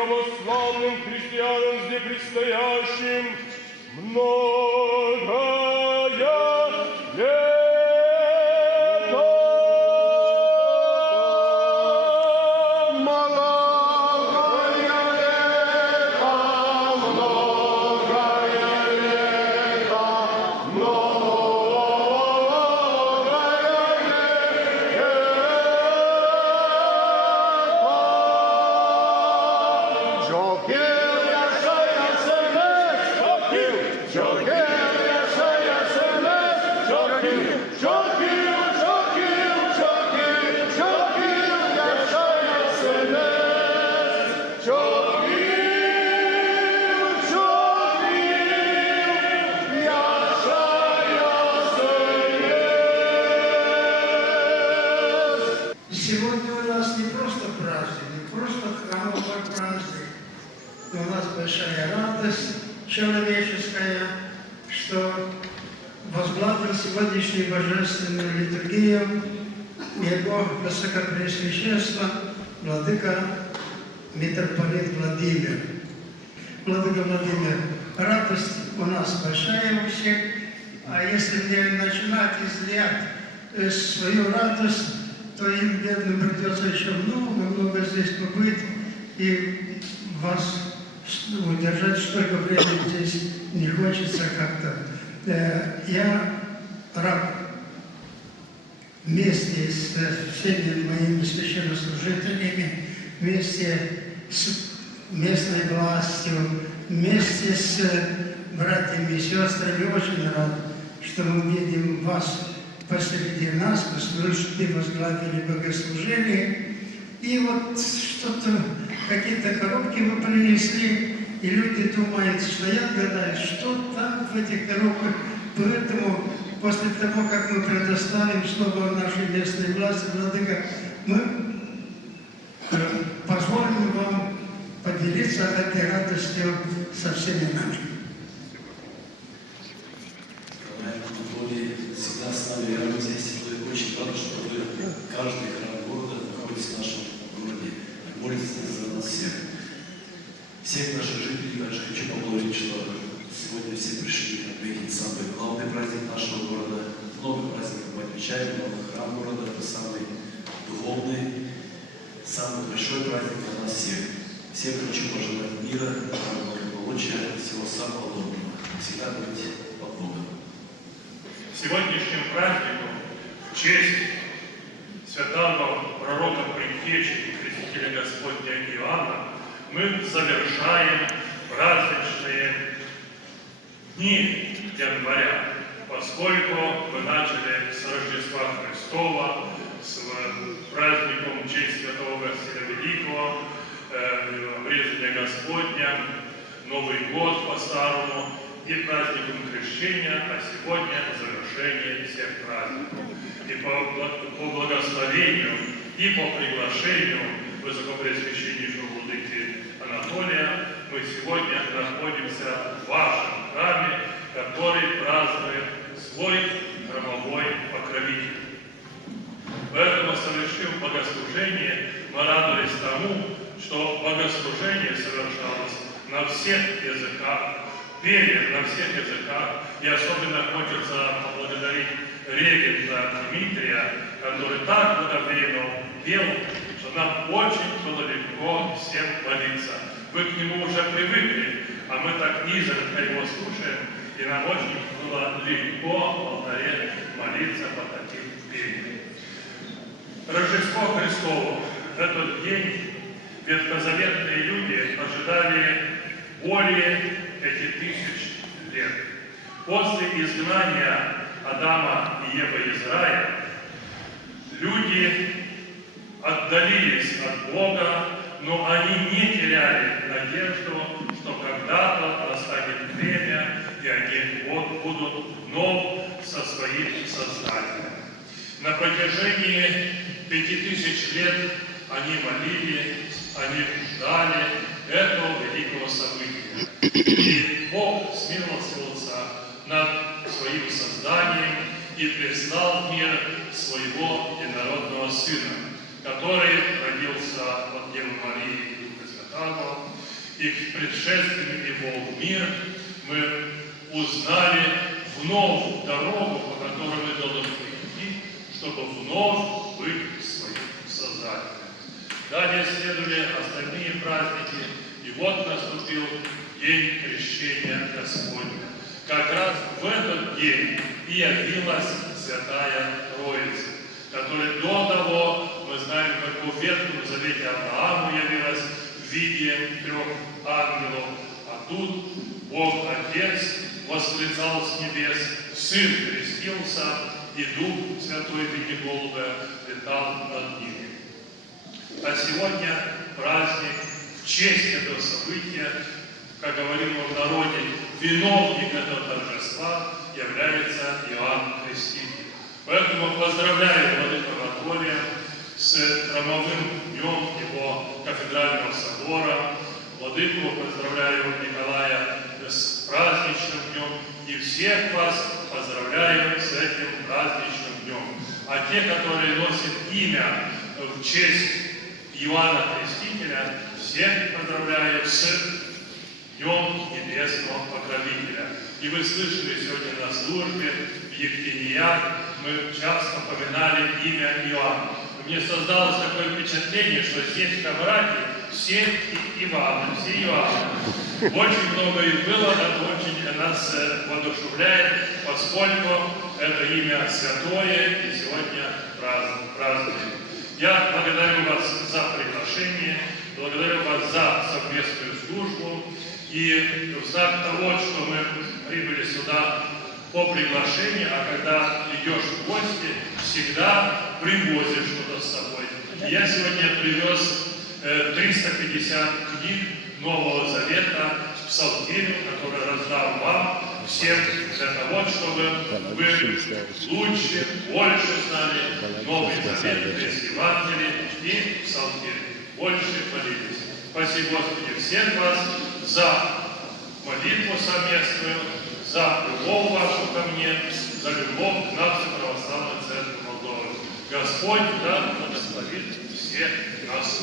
православным христианам здесь предстоящим многое лето. Сегодня у нас не просто праздник, не просто храмовой праздник, но у нас большая радость человеческая, что возглавил сегодняшнюю божественную литургию Его Высокопреосвященство Владыка митрополит Владимир. Владыка Владимир, радость у нас большая у всех, а если мне начинать излиять свою радость, то им, бедным, придется еще много здесь побыть и вас удержать столько времени здесь не хочется как-то. Я раб вместе с всеми моими священнослужителями, вместе с местной властью, вместе с братьями и сестрами очень рад, что мы видим вас посреди нас, вы возглавили богослужение, и вот что-то, какие-то коробки вы принесли, и люди думают, стоят, гадают, что там в этих коробках. Поэтому после того, как мы предоставим слово нашей местной власти, Владыка, мы позволим вам поделиться этой радостью со всеми нами. Всегда с нами рядом здесь. Мы очень рады, что вы, каждый храм города находится в нашем городе. Молитесь за нас всех. Всех наших жителей также хочу поблагодарить, что сегодня все пришли отметить самый главный праздник нашего города. Много праздников мы отмечаем, но храм города – это самый духовный, самый большой праздник для нас всех. Всем хочу пожелать мира, благополучия, всего самого доброго. Всегда быть под Богом. Сегодняшним праздником в честь святого пророка Предтечи и Крестителя Господня Иоанна мы завершаем праздничные дни января, поскольку мы начали с Рождества Христова, с праздником в честь святого Василия Великого, обрезания Господня, Новый год по-старому, и праздником Крещения, а сегодня завершение всех праздников. И по благословению, и по приглашению Высокопреосвященнейшего владыки Анатолия мы сегодня находимся в вашем храме, который празднует свой храмовой покровитель. Поэтому, совершив богослужение, мы радовались тому, что богослужение совершалось на всех языках, пели на всех языках, и особенно хочется поблагодарить регента Дмитрия, который так благоговейно пел, что нам очень было легко всем молиться. Вы к нему уже привыкли, а мы так изредка его слушаем, и нам очень было легко в алтаре молиться по таким пениям. Рождество Христово. В этот день ветхозаветные люди ожидали более 5000 лет. После изгнания Адама и Евы из рая люди отдалились от Бога, но они не теряли надежду, что когда-то настанет время, и они будут вновь со своим Создателем. На протяжении 5000 лет они молились, они ждали этого великого события. И Бог смилостивился над своим созданием и прислал в мир своего единородного Сына, который родился от Девы Марии и Духа Иоанном и предшественник его в мир, мы узнали вновь дорогу, по которой мы должны идти, чтобы вновь быть своим Создателем. Далее следовали остальные праздники, и вот наступил день крещения Господня. Как раз в этот день и явилась Святая Троица, которая до того, мы знаем, как в Ветхом Завете Аврааму явилась в виде 3 ангелов, а тут Бог Отец восклицал с небес, Сын крестился, и Дух Святой в виде голубя летал над ними. А сегодня праздник в честь этого события, как говорим в народе, виновник этого торжества является Иоанн Креститель. Поэтому поздравляю владыку Анатолия с храмовым днем его кафедрального собора, владыку поздравляю Николая с праздничным днем, и всех вас поздравляю с этим праздничным днем. А те, которые носят имя в честь Иоанна Крестителя, всех поздравляю с Днем Небесного Покровителя. И вы слышали сегодня на службе в Ектениях, мы часто поминали имя Иоанна. Мне создалось такое впечатление, что здесь в Ковраде все Иваны, все Иоанны. Очень много их было, это очень нас воодушевляет, поскольку это имя святое, и сегодня празднуем. Я благодарю вас за приглашение, благодарю вас за совместную службу. И в знак того, что мы прибыли сюда по приглашению, а когда идешь в гости, всегда привозишь что-то с собой. И я сегодня привез 350 книг Нового Завета с псалтирем, который раздал вам всем для того, чтобы вы лучше, больше знали Новый Завет, без Евангелия и псалтирь. Больше молитесь. Спасибо, Господи, всех вас за молитву совместную, за любовь вашу ко мне, за любовь к нашей православной церкви Молдовы. Господь да благословит всех нас.